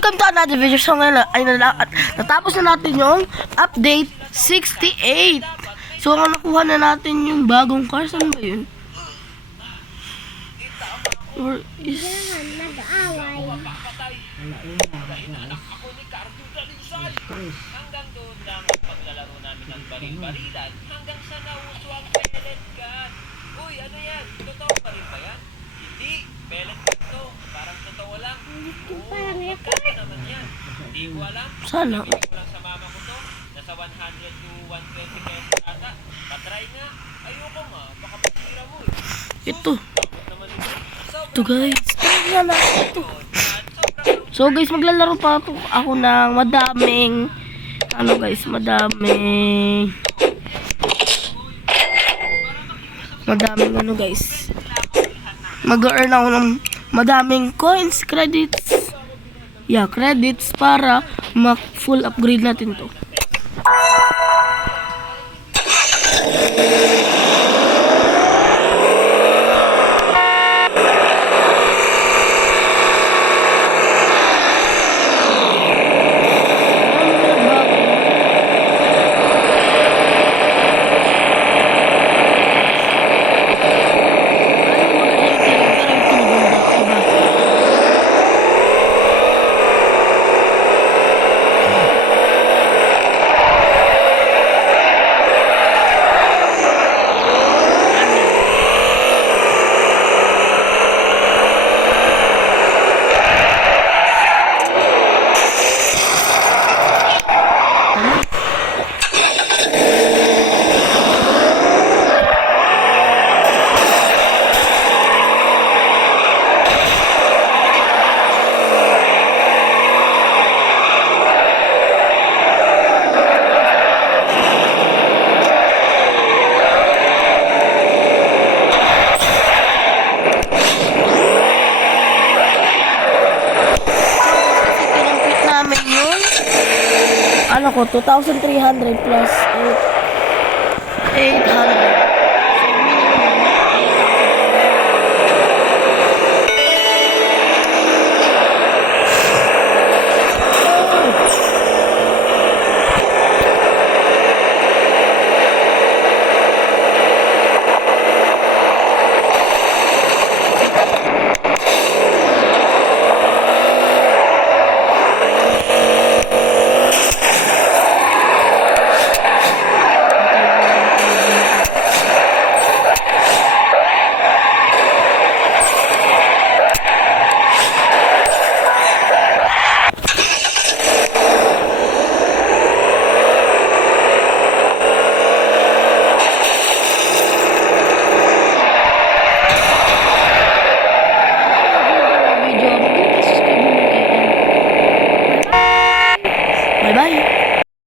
Welcome to another video. So ngayon ay natapos na natin yung update 68. So nakuha na natin yung bagong car. Saan ba yun? Or is... Hanggang doon lang ang paglalaro namin ng baril-barilan hanggang sa nauso ang pellet gun. Uy, ano yan? Totoo pa rin ba yan? Hindi, pellet gun to. Parang totoo lang. Magkano naman yan? Hindi ko alam. Sana. Hindi ko lang sa mama ko to. Nasa 100 to 120 pesos ata. Patry nga. Ayoko nga. Baka masira mo eh. Ito. Bakit naman ito? Ito guys. So guys, maglalaro pa ako ng madaming madaming guys. Mag-earn ako ng madaming coins, credits. Yeah, credits para full upgrade natin to. Ano ko, 2,300 plus 800.